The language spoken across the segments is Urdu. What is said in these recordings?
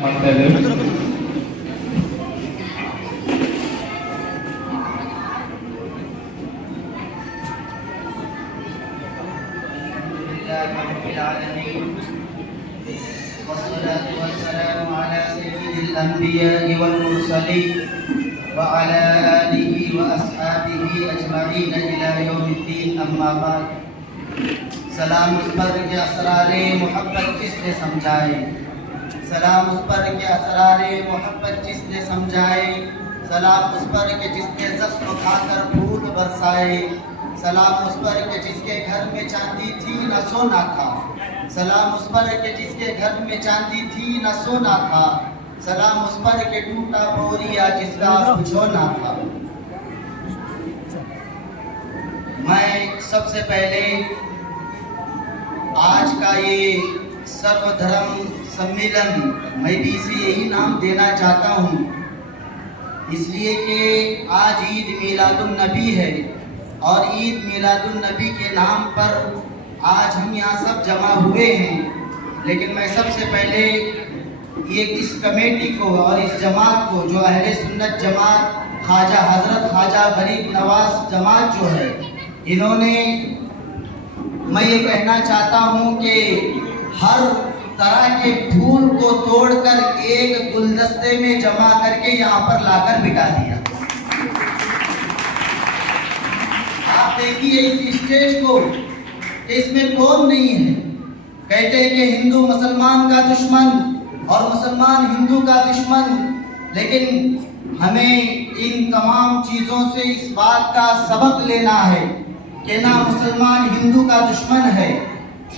والصلاة والسلام على سيد الأنبياء والمرسلين وعلى آله وأصحابه أجمعين إلى يوم الدين أما بعد. سلام اس پر کہ اسرار محبت جس نے سمجھائے، سلام اس پر کہ اسرار محبت جس نے سمجھائے، سلام اس پر کہ جس نے زخم کھا کر پھول برسائے، سلام اس پر کہ جس کے گھر میں چاندی تھی نہ سونا تھا، سلام اس پر کہ جس کے گھر میں چاندی تھی نہ سونا تھا، سلام اس پر کہ ٹوٹا بوریا جس کا بچھونا تھا. میں سب سے پہلے آج کا یہ سرو دھرم سمیلن میں بھی اسے یہی نام دینا چاہتا ہوں، اس لیے کہ آج عید میلاد النبی ہے اور عید میلاد النبی کے نام پر آج ہم یہاں سب جمع ہوئے ہیں. لیکن میں سب سے پہلے یہ اس کمیٹی کو اور اس جماعت کو جو اہل سنت جماعت خواجہ حضرت خواجہ غریب نواز جماعت جو ہے، انہوں نے، میں یہ کہنا چاہتا ہوں کہ ہر طرح کے پھول کو توڑ کر ایک گلدستے میں جمع کر کے یہاں پر لا کر بٹھا دیا. آپ دیکھیے اس اسٹیج کو، اس میں کون نہیں ہے. کہتے ہیں کہ ہندو مسلمان کا دشمن اور مسلمان ہندو کا دشمن، لیکن ہمیں ان تمام چیزوں سے اس بات کا سبق لینا ہے کہ نہ مسلمان ہندو کا دشمن ہے،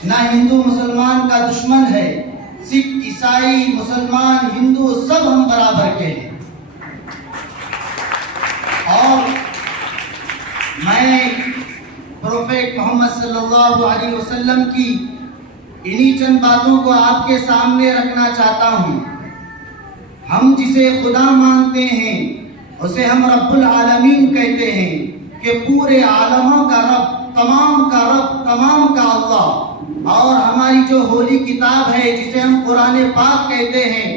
نہ ہندو مسلمان کا دشمن ہے. سکھ، عیسائی، مسلمان، ہندو سب ہم برابر کے ہیں. اور میں پروفیٹ محمد صلی اللہ علیہ وسلم کی انہی چند باتوں کو آپ کے سامنے رکھنا چاہتا ہوں. ہم جسے خدا مانتے ہیں اسے ہم رب العالمین کہتے ہیں کہ پورے عالموں کا رب، تمام کا رب، تمام کا اللہ. اور ہماری جو ہولی کتاب ہے جسے ہم قرآن پاک کہتے ہیں،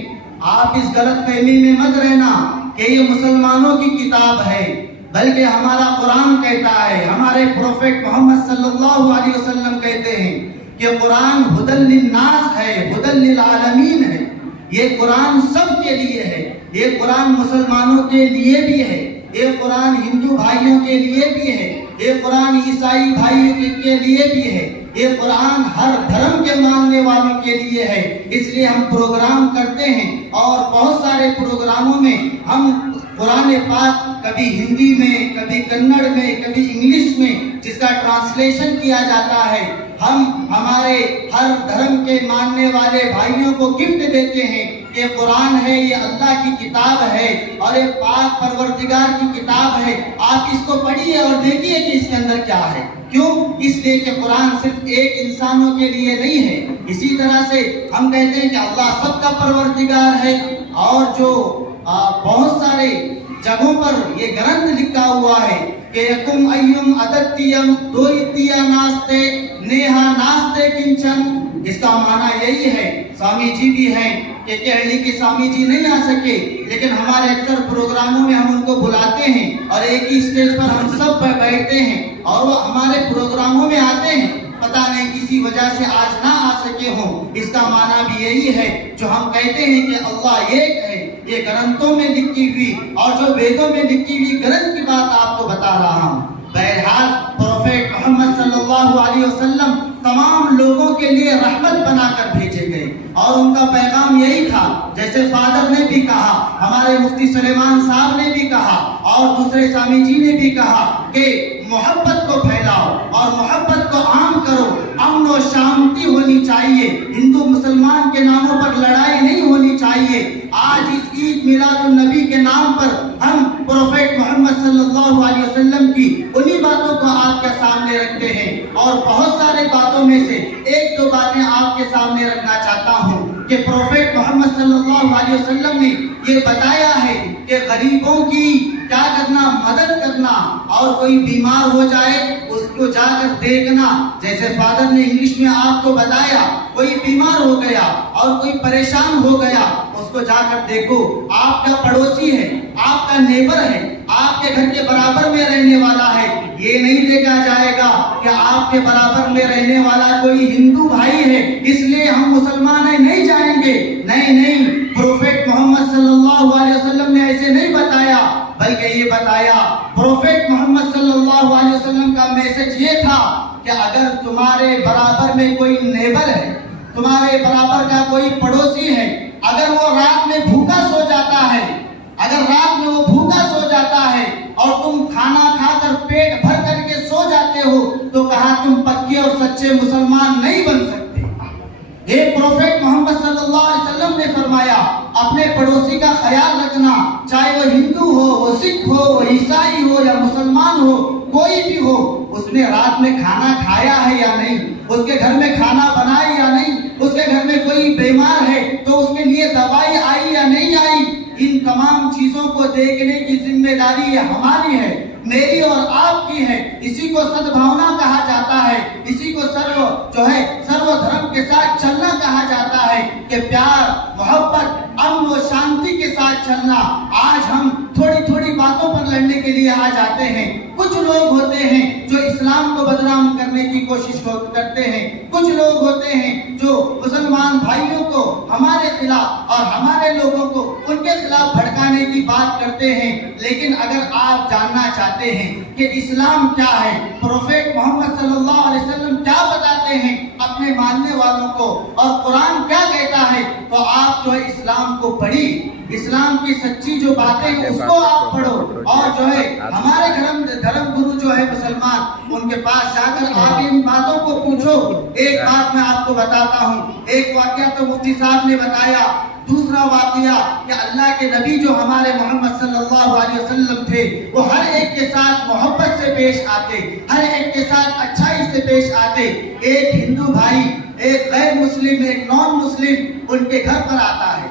آپ اس غلط فہمی میں مت رہنا کہ یہ مسلمانوں کی کتاب ہے، بلکہ ہمارا قرآن کہتا ہے، ہمارے پروفیٹ محمد صلی اللہ علیہ وسلم کہتے ہیں کہ قرآن ہدی للناس ہے، ہدی للعالمین ہے. یہ قرآن سب کے لیے ہے، یہ قرآن مسلمانوں کے لیے بھی ہے، یہ قرآن ہندو بھائیوں کے لیے بھی ہے، یہ قرآن عیسائی بھائیوں کے لیے بھی ہے، یہ قرآن ہر دھرم کے ماننے والوں کے لیے ہے. اس لیے ہم پروگرام کرتے ہیں اور بہت سارے پروگراموں میں ہم قرآن پاک کبھی ہندی میں، کبھی کنڑ میں، کبھی انگلش میں جس کا ٹرانسلیشن کیا جاتا ہے، ہم ہمارے ہر دھرم کے ماننے والے بھائیوں کو گفٹ دیتے ہیں کہ قرآن ہے، یہ اللہ کی کتاب ہے اور یہ پاک پروردگار کی کتاب ہے. آپ اس کو پڑھیے اور دیکھیے کہ اس کے اندر کیا ہے. کیوں؟ اس لیے کہ قرآن صرف ایک انسانوں کے لیے نہیں ہے. اسی طرح سے ہم کہتے ہیں کہ اللہ سب کا پروردگار ہے، اور جو بہت سارے جگہوں پر یہ گرنتھ لکھا ہوا ہے کہ یکم ایم ادتیم دویتیا ناستے نیہا ناستے کنچن. اس کا معنی یہی ہے. سوامی جی بھی ہیں کہ کیرلی کے سوامی جی نہیں آ سکے، لیکن ہمارے اکثر پروگراموں میں ہم ان کو بلاتے ہیں اور ایک ہی اسٹیج پر ہم سب بیٹھتے ہیں اور وہ ہمارے پروگراموں میں آتے ہیں. پتہ نہیں کسی وجہ سے آج نہ آ سکے ہوں. اس کا معنی بھی یہی ہے جو ہم کہتے ہیں کہ اللہ ایک ہے. یہ گرنتھوں میں لکھی ہوئی اور جو ویدوں میں لکھی ہوئی گرنتھ کی بات آپ کو بتا رہا ہوں. بہرحال پروفیٹ محمد صلی اللہ علیہ وسلم تمام لوگوں کے لیے رحمت بنا کر بھیجے گئے اور ان کا پیغام یہی تھا، جیسے فادر نے بھی کہا، ہمارے مفتی سلیمان صاحب نے بھی کہا اور دوسرے سوامی جی نے بھی کہا کہ محبت کو پھیلاؤ اور محبت کو عام کرو. امن و شانتی ہونی چاہیے. ہندو مسلمان کے ناموں پر لڑائی نہیں ہونی چاہیے. آج اس عید میلاد النبی کے نام پر ہم پروفیٹ محمد صلی اللہ علیہ وسلم کی انہی باتوں کو آپ کے سامنے رکھتے ہیں اور بہت سارے باتوں میں سے ایک دو باتیں آپ کے سامنے رکھنا چاہتا ہوں کہ پروفیٹ محمد صلی اللہ علیہ وسلم نے یہ بتایا ہے کہ غریبوں کی کیا کرنا، مدد کرنا، اور کوئی بیمار ہو جائے اس کو جا کر دیکھنا. جیسے فادر نے انگلش میں آپ کو بتایا، کوئی بیمار ہو گیا اور کوئی پریشان ہو گیا، اس کو جا کر دیکھو، آپ کا پڑوسی ہے، آپ کا نیبر ہے، آپ کے گھر کے برابر میں رہنے والا ہے، یہ نہیں دیکھا جائے گا کہ آپ کے برابر میں رہنے والا کوئی ہندو بھائی ہے اس لیے ہم مسلمان ہیں نہیں جائیں گے۔ نہیں، پروفیٹ محمد صلی اللہ علیہ وسلم نے ایسے نہیں بتایا، بلکہ یہ بتایا، پروفیٹ محمد صلی اللہ علیہ وسلم کا میسج یہ تھا کہ اگر تمہارے برابر میں کوئی نیبر ہے، تمہارے برابر کا کوئی پڑوسی ہے، اگر وہ رات میں بھوکا سو جاتا ہے، اور تم کھانا کھا کر پیٹ بھر کر کے سو جاتے ہو، تو کہا تم پکے اور سچے مسلمان نہیں بن سکتے۔ ایک پروفیٹ محمد صلی اللہ علیہ وسلم نے فرمایا، اپنے پڑوسی کا خیال رکھنا، چاہے وہ ہندو ہو، وہ سکھ ہو، وہ عیسائی ہو یا مسلمان ہو، کوئی بھی ہو، اس نے رات میں کھانا کھایا ہے یا نہیں، اس کے گھر میں کھانا بنا ہے یا نہیں، اس کے گھر میں کوئی بیمار ہے تو اس کے لیے دوائی آئی یا نہیں آئی، ان تمام چیزوں کو دیکھنے کی ذمہ داری یہ ہماری ہے، میری اور آپ کی ہے۔ اسی کو سدبھاونا کہا جاتا ہے، اسی کو سرو دھرم کے ساتھ چلنا کہا جاتا ہے، کہ پیار، محبت، امن و شانتی کے ساتھ چلنا۔ آج ہم تھوڑی باتوں پر لڑنے کے لیے آ جاتے ہیں۔ کچھ لوگ ہوتے ہیں جو اسلام کو بدنام کرنے کی کوشش کرتے ہیں، کچھ لوگ ہوتے ہیں جو مسلمان بھائیوں کو ہمارے خلاف اور ہمارے لوگوں کو ان کے خلاف بھڑکانے کی بات کرتے ہیں۔ لیکن اگر آپ جاننا چاہتے ہیں کہ اسلام کیا ہے، پروفیٹ محمد صلی اللہ علیہ وسلم کیا بتاتے ہیں اپنے ماننے والوں کو، اور قرآن کیا کہتا ہے، تو آپ جو ہے اسلام کو پڑھی، اسلام کی سچی جو باتیں ہیں اس کو آپ پڑھو، اور جو ہے ہمارے دھرم گرو جو ہے مسلمان، ان کے پاس جا کر آپ ان باتوں کو پوچھو۔ ایک بات میں آپ کو بتاتا ہوں، ایک واقعہ تو مفتی صاحب نے بتایا، دوسرا واقعہ کہ اللہ کے نبی جو ہمارے محمد صلی اللہ علیہ وسلم تھے، وہ ہر ایک کے ساتھ محبت سے پیش آتے، ہر ایک کے ساتھ اچھائی سے پیش آتے۔ ایک ہندو بھائی، ایک غیر مسلم، ایک نان مسلم ان کے گھر پر آتا ہے،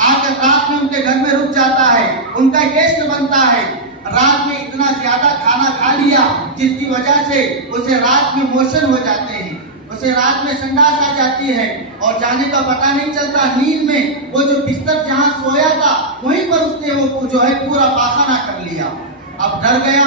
آ کر رات میں ان کے گھر میں رک جاتا ہے، ان کا گیسٹ بنتا ہے۔ رات میں اتنا زیادہ کھانا کھا لیا جس کی وجہ سے اسے رات میں موشن ہو جاتے ہیں، اسے رات میں سنڈاس آ جاتی ہے اور جانے کا پتہ نہیں چلتا۔ نیند میں وہ جو بستر جہاں سویا تھا وہیں پر اس نے وہ جو ہے پورا پاخانہ کر لیا۔ اب ڈر گیا،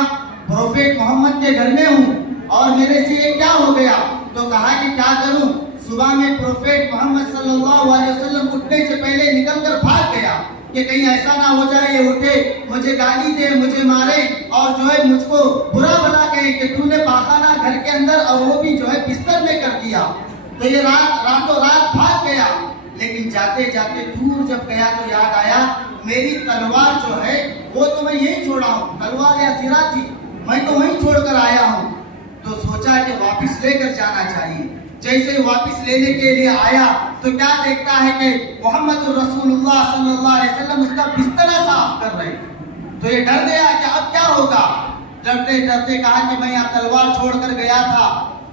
پروفیٹ محمد کے گھر میں ہوں اور میرے سے یہ کیا ہو گیا، تو کہا کہ کیا کروں۔ صبح میں پروفیٹ محمد صلی اللہ علیہ وسلم اٹھنے سے پہلے نکل کر بھاگ گیا کہ کہیں ایسا نہ ہو جائے یہ اٹھے، مجھے گالی دے، مجھے مارے، اور جو ہے مجھ کو برا بنا کہے کہ تو نے پاخانہ گھر کے اندر اور وہ بھی جو ہے بستر میں کر دیا۔ تو یہ راتوں رات بھاگ گیا، لیکن جاتے جاتے دور جب گیا تو یاد آیا میری تلوار جو ہے وہ تو میں یہیں چھوڑا ہوں، تلوار یا سرا تھی میں تو وہیں چھوڑ کر آیا ہوں۔ تو سوچا کہ واپس لے کر جانا چاہیے۔ جیسے واپس لینے کے لیے آیا تو کیا دیکھتا ہے کہ محمد رسول اللہ صلی اللہ علیہ وسلم اس کا بستر صاف کر رہے۔ تو یہ ڈر گیا کہ اب کیا ہوگا، ڈرتے ڈرتے کہا کہ میں یہاں تلوار چھوڑ کر گیا تھا۔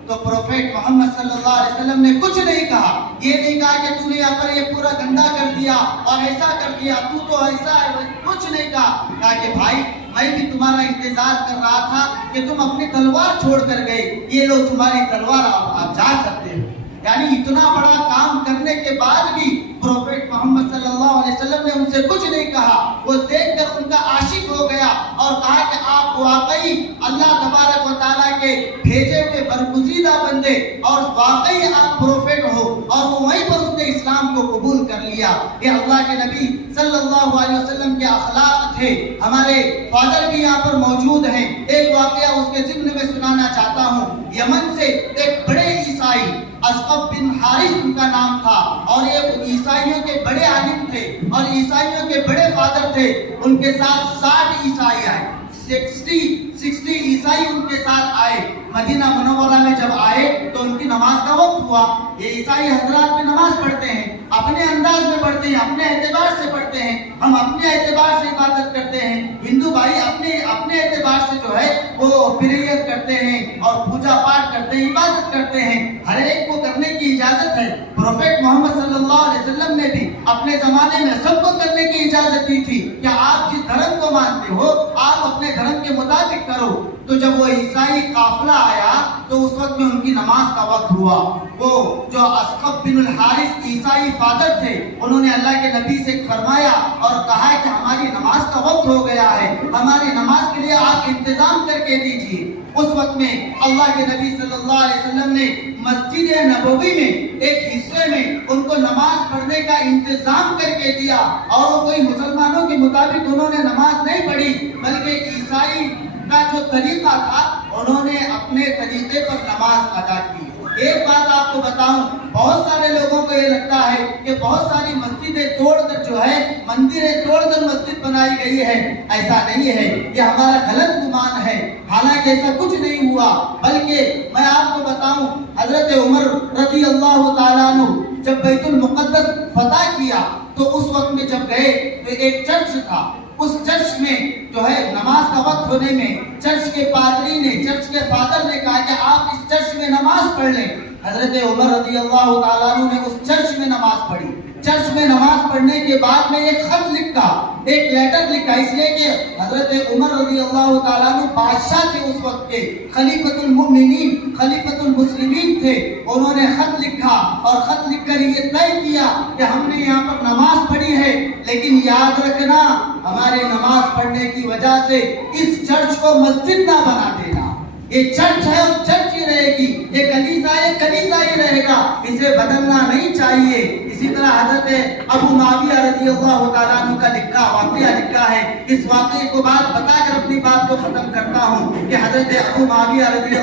تو پروفیٹ محمد صلی اللہ علیہ وسلم نے کچھ نہیں کہا، یہ نہیں کہا کہ تو نے یہاں پر یہ پورا گندا کر دیا اور ایسا کر دیا، تو ایسا ہے، کچھ نہیں کہا کہ بھائی میں بھی تمہارا انتظار کر رہا تھا کہ تم اپنی تلوار چھوڑ کر گئے، یہ لو تمہاری تلوار، آپ جا سکتے ہو۔ یعنی اتنا بڑا کام کرنے کے بعد بھی پروفیٹ محمد صلی اللہ علیہ وسلم نے ان سے کچھ نہیں کہا۔ وہ دیکھ کر ان کا عاشق ہو گیا اور کہا کہ آپ واقعی اللہ تبارک و تعالیٰ کے بھیجے ہوئے برگزیدہ بندے اور واقعی آپ پروفیٹ ہو، اور وہ وہیں پر اس نے اسلام کو قبول کر لیا۔ یہ اللہ کے نبی صلی اللہ علیہ وسلم کے اخلاق تھے۔ ہمارے فادر بھی یہاں پر موجود ہیں، ایک واقعہ اس کے ضمن میں سنانا چاہتا ہوں۔ یمن سے ایک بڑے عیسائی اسقف بن حارث ان کا نام تھا، اور یہ عیسائیوں کے بڑے عالم تھے اور عیسائیوں کے بڑے فادر تھے۔ ان کے ساتھ 60 عیسائی آئے، 60 عیسائی ان کے ساتھ آئے۔ مدینہ منورہ میں جب آئے تو ان کی نماز کا وقت ہوا۔ یہ عیسائی حضرات میں نماز پڑھتے ہیں، اپنے انداز میں پڑھتے ہیں، اپنے اعتبار سے پڑھتے ہیں، ہم اپنے اعتبار سے عبادت کرتے ہیں۔ ہندو بھائی اپنے اعتبار سے جو ہے وہ پریئر کرتے ہیں اور پوجا پاٹ کرتے ہیں، عبادت کرتے ہیں، ہر ایک کو کرنے کی اجازت ہے۔ پروفیٹ محمد صلی اللہ علیہ وسلم نے بھی اپنے زمانے میں سب کو کرنے کی اجازت دی تھی کہ آپ جس دھرم کو مانتے ہو آپ اپنے دھرم کے مطابق کرو۔ تو جب وہ عیسائی قافلہ آیا تو اس وقت میں ان کی نماز کا وقت ہوا. وہ جو اسقف بن الحارث عیسائی فادر تھے, انہوں نے اللہ کے نبی سے فرمایا اور کہا کہ ہماری نماز کا وقت ہو گیا ہے, ہماری نماز کے لیے آپ انتظام کر کے دیجیے. اس وقت میں اللہ کے نبی صلی اللہ علیہ وسلم نے مسجد نبوی میں ایک حصے میں ان کو نماز پڑھنے کا انتظام کر کے دیا, اور وہ کوئی مسلمانوں کے مطابق انہوں نے نماز نہیں پڑھی, بلکہ عیسائی کا جو طریقہ تھا انہوں نے اپنے طریقے پر نماز ادا کی. ایک بات آپ کو بتاؤں, بہت سارے لوگوں کو یہ لگتا ہے کہ بہت ساری مسجدیں توڑ کر جو ہے مندریں توڑ کر مسجد بنائی گئی ہے. ایسا نہیں ہے, یہ ہمارا غلط گمان ہے. حالانکہ ایسا کچھ نہیں ہوا, بلکہ میں آپ کو بتاؤں حضرت عمر رضی اللہ تعالیٰ عنہ جب بیت المقدس فتح کیا تو اس وقت میں جب گئے تو ایک چرچ تھا, اس چرچ میں جو ہے نماز کا وقت ہونے میں چرچ کے پادری نے, چرچ کے فادر نے کہا کہ آپ اس چرچ میں نماز پڑھ لیں. حضرت عمر رضی اللہ تعالیٰ عنہ نے اس چرچ میں نماز پڑھی. چرچ میں نماز پڑھنے کے بعد میں ایک خط لکھا, ایک لیٹر لکھا, اس لیے کہ حضرت عمر رضی اللہ تعالیٰ عنہ بادشاہ تھے اس وقت کے, خلیفۃ المؤمنین, خلیفۃ المسلمین تھے. انہوں نے خط لکھا اور خط لکھ کر یہ طے کیا کہ ہم نے یہاں پر نماز پڑھی ہے, لیکن یاد رکھنا ہمارے نماز پڑھنے کی وجہ سے اس چرچ کو مسجد نہ بنا دینا. یہ چرچ ہے اور چرچ ہی رہے گی, یہ کنیسہ ہے کنیسہ ہی رہے گا, اسے بدلنا نہیں چاہیے. اسی طرح حضرت ابو معاویہ رضی اللہ تعالیٰ عنہ کا لکھا واقعہ لکھا ہے. اس واقعے کو بات بتا کر اپنی بات کو ختم کرتا ہوں کہ حضرت ابو معاویہ رضی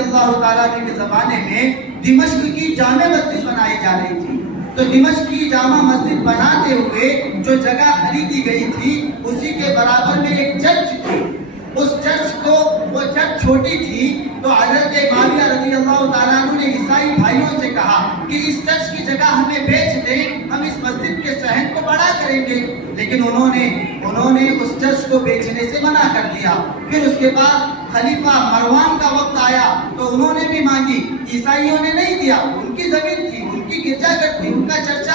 اللہ تعالیٰ عنہ کے زمانے میں دمشق کی جامع مسجد بنائی جا رہی تھی. تو دمشق کی جامع مسجد بناتے ہوئے جو جگہ خریدی گئی تھی اسی کے برابر میں ایک چرچ تھی. اس چرچ کو, وہ چرچ چھوٹی تھی, تو حضرت معاویہ رضی اللہ تعالیٰ عنہ نے عیسائی بھائیوں سے کہا کہ اس چرچ کی جگہ ہمیں بیچ دیں, ہم اس مسجد کے صحن کو بڑا کریں گے. لیکن انہوں نے اس چرچ کو بیچنے سے منع کر دیا. پھر اس کے بعد خلیفہ مروان کا وقت آیا تو انہوں نے بھی مانگی, عیسائیوں نے نہیں دیا. ان کی زمین تھی, ان کی گرجا گھر تھی, ان کا چرچ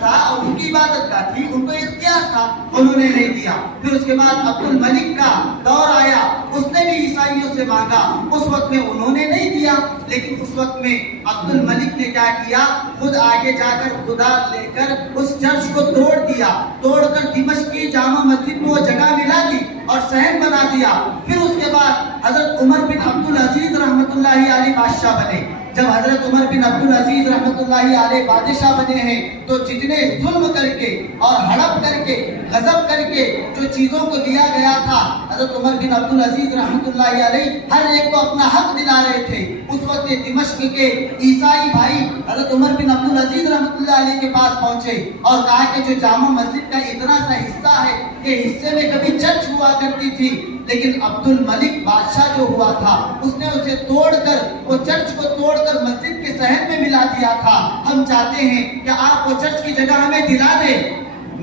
تھا اور ان کی عبادت گاہ تھی, ان کو اختیار تھا, انہوں نے نہیں دیا. پھر اس کے بعد عبد الملک کا دور آیا, اس نے بھی عیسائیوں سے مانگا, اس وقت میں انہوں نے نہیں دیا. لیکن اس وقت میں عبد الملک نے کیا کیا, خود آگے جا کر خدا لے کر اس چرچ کو توڑ دیا, توڑ کر دمشق کی جامع مسجد کو جگہ ملا دی اور صحن بنا دیا. پھر اس کے بعد حضرت عمر بن عبد العزیز رحمۃ اللہ علیہ بادشاہ بنے. جب حضرت عمر بن عبد العزیز رحمۃ اللہ علیہ بادشاہ بنے ہیں تو جتنے ظلم کر کے اور ہڑپ کر کے, غضب کر کے جو چیزوں کو دیا گیا تھا, حضرت عمر بن عبد العزیز رحمۃ اللہ علیہ ہر ایک کو اپنا حق دلا رہے تھے. اس وقت دمشق کے عیسائی بھائی حضرت عمر بن عبد العزیز رحمۃ اللہ علیہ کے پاس پہنچے اور کہا کہ جو جامع مسجد کا اتنا سا حصہ ہے کہ حصے میں کبھی چرچ ہوا کرتی تھی, لیکن عبد الملک بادشاہ جو ہوا تھا اس نے اسے توڑ کر, وہ چرچ کو توڑ کر مسجد کے صحن میں ملا دیا تھا. ہم چاہتے ہیں کہ آپ وہ چرچ کی جگہ ہمیں دلا دیں.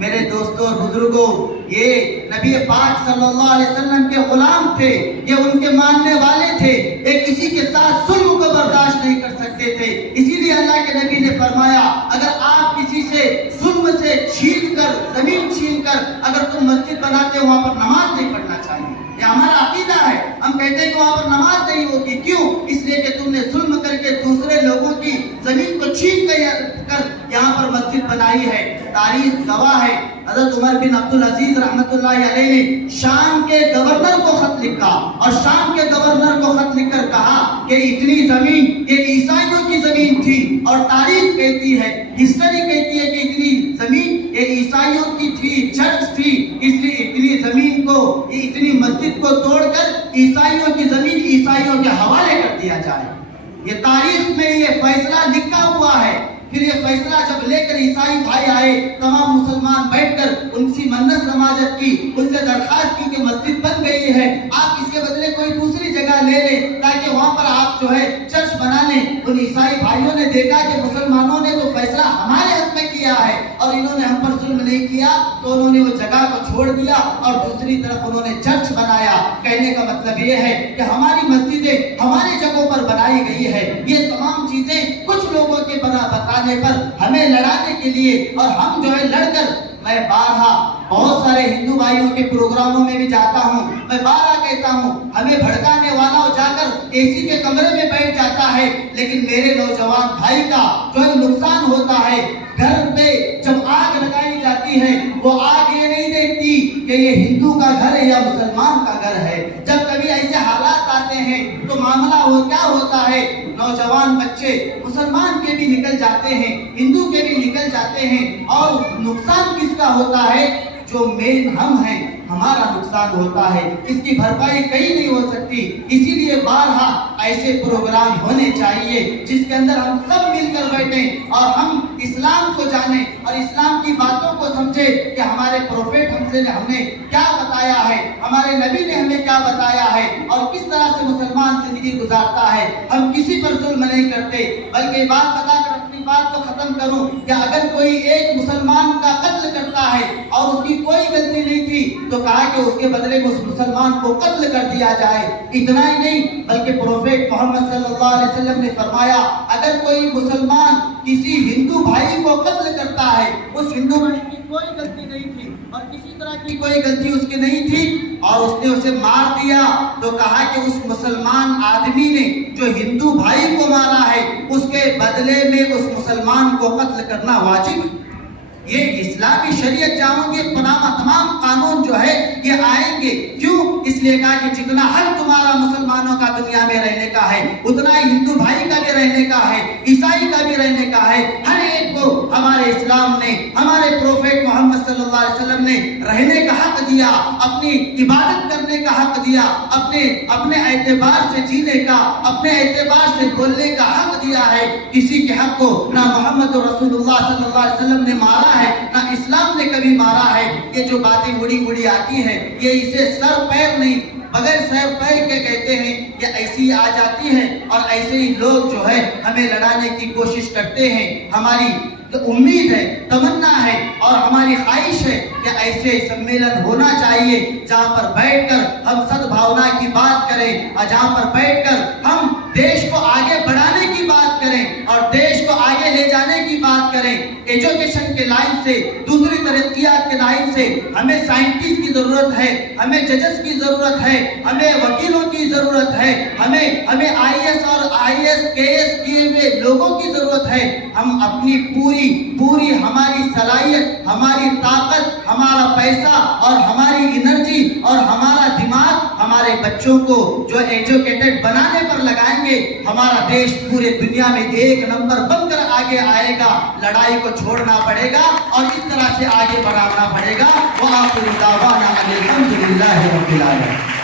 میرے دوستوں اور بزرگوں, یہ نبی پاک صلی اللہ علیہ وسلم کے غلام تھے, یہ ان کے ماننے والے تھے, ایک کسی کے ساتھ ظلم کو برداشت نہیں کر سکتے تھے. اسی لیے اللہ کے نبی نے فرمایا, اگر آپ کسی سے ظلم سے چھین کر, زمین چھین کر اگر تم مسجد بناتے ہو, وہاں پر نماز نہیں پڑھنا چاہیے. یہ ہمارا عقیدہ ہے. ہم کہتے ہیں کہ وہاں پر نماز نہیں ہوگی. کیوں؟ اس لیے کہ تم نے ظلم کر کے دوسرے لوگوں کی زمین کو چھین کر یہاں پر مسجد بنائی ہے. تاریخ گواہ ہے, حضرت عمر بن عبد العزیز رحمۃ اللہ علیہ نے شام کے گورنر کو خط لکھا اور شام کے گورنر کو خط لکھ کر کہا کہ اتنی زمین یہ عیسائیوں کی زمین تھی, اور تاریخ کہتی ہے, ہسٹری کہتی ہے کہ اتنی زمین یہ عیسائیوں کی تھی, چرچ تھی, اس لیے اتنی زمین کو, اتنی مسجد کو توڑ کر عیسائیوں کی زمین عیسائیوں کے حوالے کر دیا جائے. یہ تاریخ میں یہ فیصلہ لکھا ہوا ہے. پھر یہ فیصلہ جب لے کر عیسائی بھائی آئے, تمام مسلمان بیٹھ کر ان کی منت سماجت کی, ان سے درخواست کی کہ مسجد بن گئی ہے, آپ اس کے بدلے کوئی دوسری جگہ لے لیں تاکہ وہاں پر آپ جو ہے چرچ بنا لیں. ان عیسائی بھائیوں نے دیکھا کہ مسلمانوں نے تو فیصلہ ہمارے حق میں کیا ہے اور انہوں نے ہم پر ظلم نہیں کیا, تو انہوں نے وہ جگہ کو چھوڑ دیا اور دوسری طرف انہوں نے چرچ بنایا. کہنے کا مطلب یہ ہے کہ ہماری مسجدیں ہماری جگہوں پر بنائی گئی ہے. یہ تمام چیزیں کچھ لوگوں کے بتانے پر, ہمیں لڑانے کے لیے, اور ہم جو ہے لڑ کر, میں بارہا بہت سارے ہندو بھائیوں کے پروگراموں میں بھی جاتا ہوں، میں بار بار کہتا ہوں ہمیں بھڑکانے والا وہ جا کر اے سی کے کمرے میں بیٹھ جاتا ہے، لیکن میرے نوجوان بھائی کا جو نقصان ہوتا ہے، گھر پہ جب آگ لگائی جاتی ہے وہ آگ یہ نہیں دیکھتی کہ یہ ہندو کا گھر ہے یا مسلمان کا گھر ہے۔ جب کبھی ایسے حالات آتے ہیں تو معاملہ وہ کیا ہوتا ہے، نوجوان بچے مسلمان کے بھی نکل جاتے ہیں، ہندو کے بھی نکل جاتے ہیں، اور نقصان کس کا ہوتا ہے؟ جو مین ہم ہیں، ہمارا نقصان ہوتا ہے، اس کی بھرپائی کہیں نہیں ہو سکتی۔ اسی لیے بارہا ایسے پروگرام ہونے چاہیے جس کے اندر ہم سب مل کر بیٹھیں اور ہم اسلام کو جانیں اور اسلام کی باتوں کو سمجھیں کہ ہمارے پروفیٹ ہم نے کیا بتایا ہے، ہمارے نبی نے ہمیں کیا بتایا ہے، اور کس طرح سے مسلمان زندگی گزارتا ہے۔ ہم کسی پر ظلم نہیں کرتے، بلکہ بات بتا کر اپنی بات کو ختم کروں کہ اگر کوئی ایک مسلمان کا قتل کرتا ہے اور اس کی کوئی غلطی نہیں تھی تو کہا کہ اس کے بدلے میں اس مسلمان کو قتل کر دیا جائے۔ اتنا ہی نہیں بلکہ پروفیٹ محمد صلی اللہ علیہ وسلم نے فرمایا اگر کوئی مسلمان کسی ہندو بھائی کو قتل کرتا ہے، اس ہندو بھائی کی کوئی غلطی نہیں تھی اور کسی طرح کی کوئی غلطی اس کی نہیں تھی، اور اس نے اسے مار دیا، تو کہا کہ اس مسلمان آدمی نے جو ہندو بھائی کو مارا ہے اس کے بدلے میں اس مسلمان کو قتل کرنا واجب ہے۔ یہ اسلامی شریعت جانو گے تمام قانون جو ہے یہ آئیں گے، کیوں؟ اس لیے کہا کہ جتنا حق تمہارا مسلمانوں کا دنیا میں رہنے کا ہے اتنا ہی ہندو بھائی کا بھی رہنے کا ہے، عیسائی کا بھی رہنے کا ہے۔ ہر ایک کو ہمارے اسلام نے، ہمارے پروفیٹ محمد صلی اللہ علیہ وسلم نے رہنے کا حق دیا، اپنی عبادت کرنے کا حق دیا، اپنے اعتبار سے جینے کا، اپنے اعتبار سے بولنے کا حق دیا ہے۔ کسی کے حق کو نہ محمد رسول اللہ صلی اللہ علیہ وسلم نے مارا ہے، نہ اسلام نے کبھی مارا ہے۔ یہ جو باتیں اڑی آتی ہیں یہ اسے سر پیر نہیں بغیر سر پیر کے کہتے ہیں، یہ ایسی آ جاتی ہے اور ایسے ہی لوگ جو ہے ہمیں لڑانے کی کوشش کرتے ہیں۔ ہماری امید ہے، تمنا ہے اور ہماری خواہش ہے کہ ایسے سمیلن ہونا چاہیے جہاں پر بیٹھ کر ہم صد بھاونا کی بات کریں اور جہاں پر بیٹھ کر ہم دیش کو آگے بڑھانے کی بات کریں اور دیش کو آگے لے جانے کی بات کریں۔ ایجوکیشن کے لائن سے، دوسری ترقیات کے لائن سے ہمیں سائنٹسٹ کی ضرورت ہے، ہمیں ججز کی ضرورت ہے، ہمیں وکیلوں کی ضرورت ہے، ہمیں آئی ایس اور آئی ایس کے ایس کیے ہوئے لوگوں کی ضرورت ہے۔ ہم اپنی پوری ہماری صلاحیت، ہماری طاقت، ہمارا پیسہ اور ہماری انرجی اور ہمارا دماغ ہمارے بچوں کو جو ایجوکیٹڈ بنانے پر لگائیں گے، ہمارا دیش پورے دنیا میں ایک نمبر بن کر آگے آئے گا۔ لڑائی کو چھوڑنا پڑے گا اور اس طرح سے آگے بڑھانا پڑے گا۔ وآخر دعوانا ان الحمد للہ رب العالمین۔